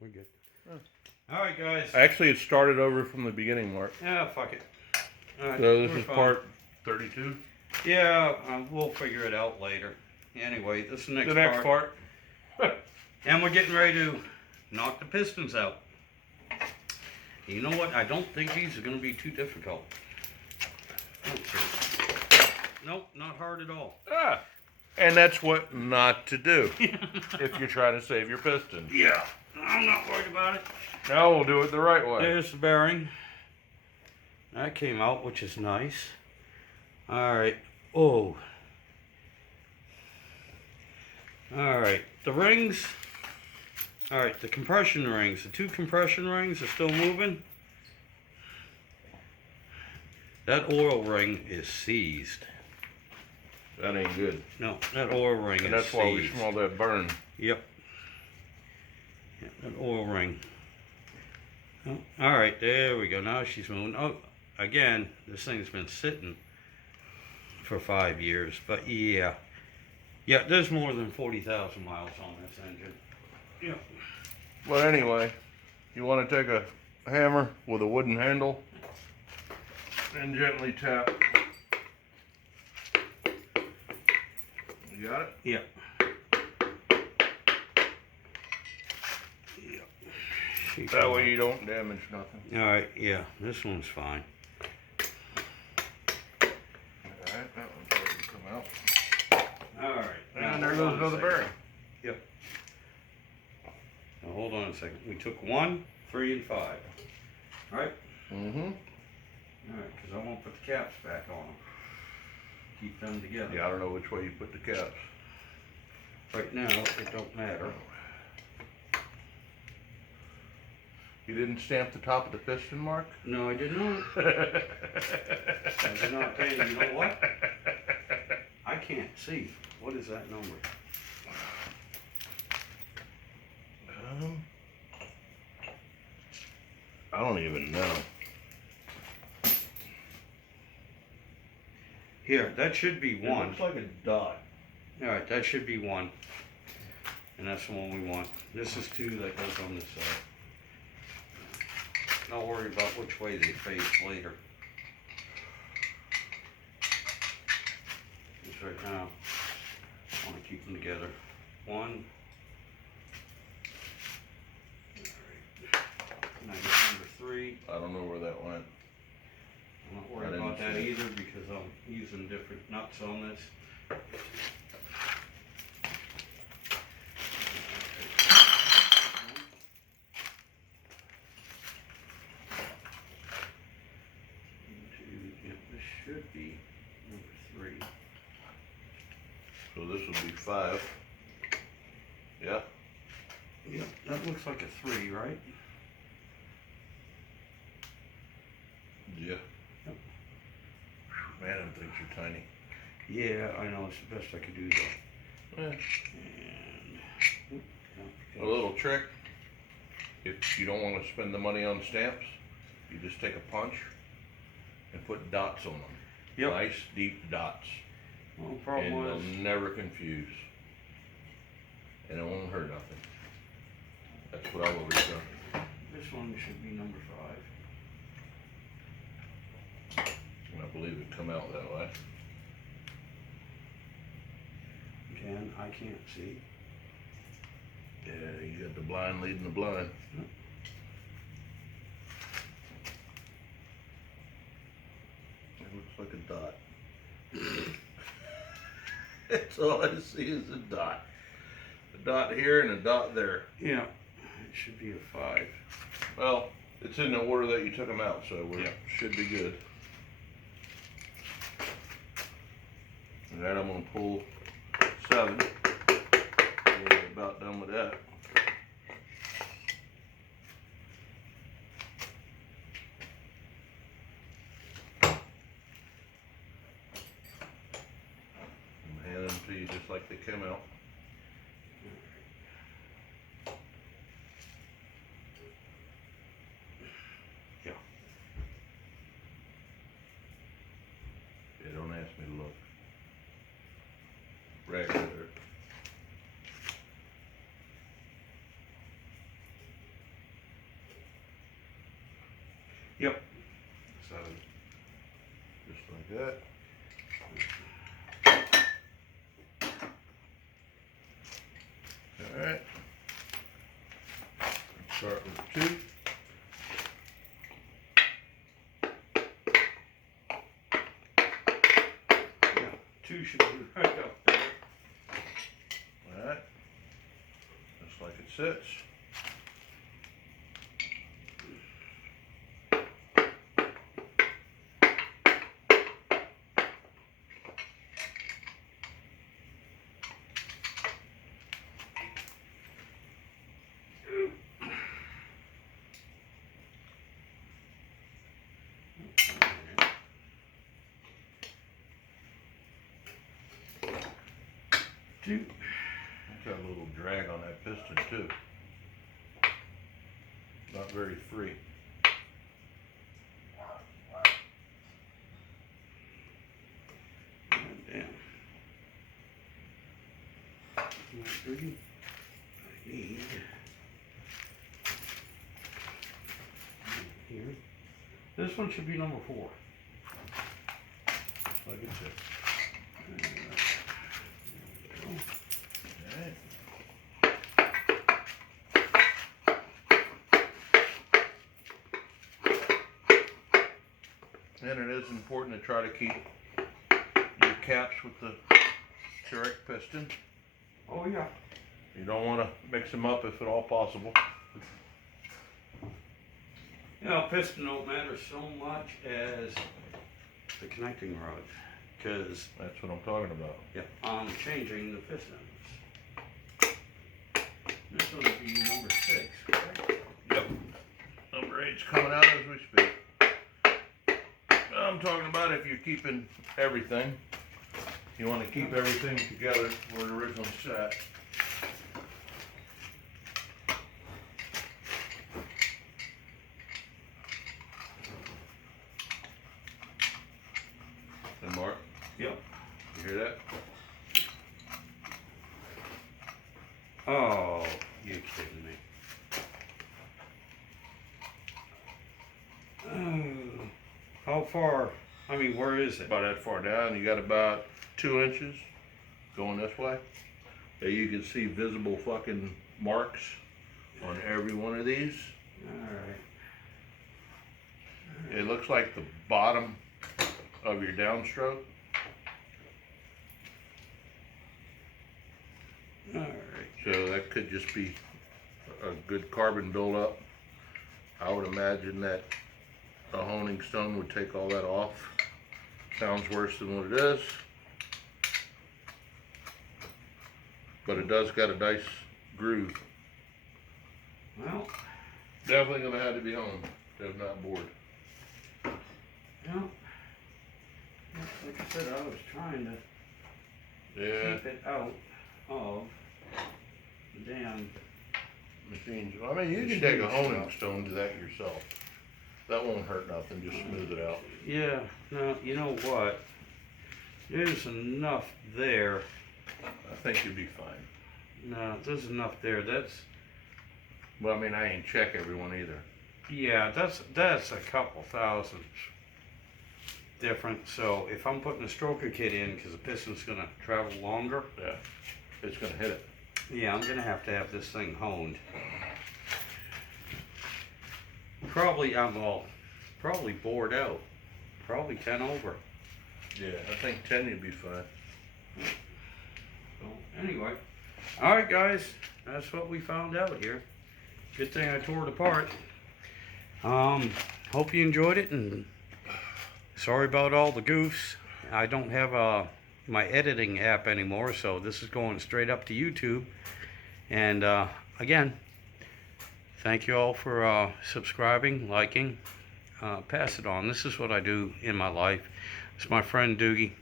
we're good. Oh. All right, guys. Actually, it started over from the beginning, Mark. Yeah, fuck it. All right, So this is fine. part 32? Yeah, we'll figure it out later. Anyway, this is the next, part. And we're getting ready to knock the pistons out. You know what? I don't think these are going to be too difficult. Nope, not hard at all. Ah, and that's what not to do if you're trying to save your piston. Yeah, I'm not worried about it. Now we'll do it the right way. There's the bearing. That came out, which is nice. All right. Oh. All right. The rings. All right. The compression rings. The two compression rings are still moving. That oil ring is seized. That ain't good. No, that oil ring is seized. And that's why we smell that burn. Yep. Yeah, that oil ring. Oh, all right, there we go. Now she's moving. Oh, again, this thing's been sitting for 5 years. But yeah, there's more than 40,000 miles on this engine. Yeah. But anyway, you want to take a hammer with a wooden handle and gently tap. You got it? Yep. That way you don't damage nothing. Alright, yeah, this one's fine. Alright, that one's ready to come out. Alright. And there goes another bearing. Yep. Now hold on a second. We took 1, 3, and 5. Alright? Mm-hmm. Alright, because I won't put the caps back on them. Keep them together. Yeah, I don't know which way you put the caps. Right now, it don't matter. You didn't stamp the top of the piston, Mark? No, I did not. I did not. Hey, you know what? I can't see. What is that number? I don't even know. Here, that should be 1. It looks like a dot. Alright, that should be 1. And that's the one we want. This is 2 that goes on this side. Don't worry about which way they face later. Just right now, I want to keep them together. 1. Now number 3. I don't know where that went. I'm not worried about that either because I'm using different nuts on this. This should be number 3. So this would be 5. Yeah? Yep, that looks like a 3, right? Yeah. Yep. Man, them things are tiny. Yeah, I know, it's the best I could do though. Yeah. And A little trick, if you don't want to spend the money on stamps, you just take a punch and put dots on them. Yep. Nice deep dots. Well, the problem And was, they'll never confuse. And it won't hurt nothing. That's what I've always done. this one should be number 5. And I believe it come out that way. Again, I can't see. Yeah, you got the blind leading the blind. It looks like a dot. That's all I see is a dot. A dot here and a dot there. Yeah, it should be a 5. Well, it's in the order that you took them out, so we should be good. And then I'm going to pull 7. We're about done with that. I'm handing them to you just like they came out. Yeah. Yeah, don't ask me to look. Right there. Yep. So, just like that. Alright. Start with 2. Yeah, 2 should be right up there. Alright. Just like it sits. Two. Got a little drag on that piston too. Not very free. Damn. Three. I need here. This one should be number 4. Like it sits. Alright. And it is important to try to keep your caps with the correct piston. Oh yeah. You don't want to mix them up if at all possible. You know, piston don't matter so much as the connecting rod, because That's what I'm talking about. yeah, I'm changing the pistons. This one would be number 6, right? Yep. Number 8's coming out as we speak. I'm talking about if you're keeping everything. You want to keep everything together where it originally sat. And Mark, Yep. you hear that? Oh, you kidding me? Oh, how far? I mean, where is it? About that far down, you got about 2 inches going this way. There you can see visible fucking marks on every one of these. Alright. It looks like the bottom of your downstroke. Alright. So that could just be a good carbon buildup. I would imagine that a honing stone would take all that off. Sounds worse than what it is. But it does got a nice groove. Well, Definitely gonna have to be honed, if not bored. yeah. Like I said, I was trying to Yeah, keep it out of the damn. machines. I mean, you can take a honing stone to that yourself. That won't hurt nothing, just smooth it out. Yeah, no, you know what? There's enough there. I think you'll be fine. No, there's enough there. That's, But I mean, I ain't check everyone either. yeah, that's a couple thousand different. So if I'm putting a stroker kit in, because the piston's gonna travel longer, Yeah, it's gonna hit it. yeah, I'm gonna have to have this thing honed. Probably, probably bored out. Probably 10 over. Yeah, I think 10 you'd be fine. So anyway, all right, guys, that's what we found out here. Good thing I tore it apart. Hope you enjoyed it, and sorry about all the goofs. I don't have my editing app anymore, so this is going straight up to YouTube. And again, thank you all for subscribing, liking, pass it on. This is what I do in my life. It's my friend Doogie.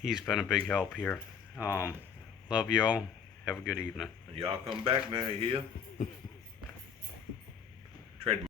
He's been a big help here. Love you all. Have a good evening. Y'all come back now, you hear? Trade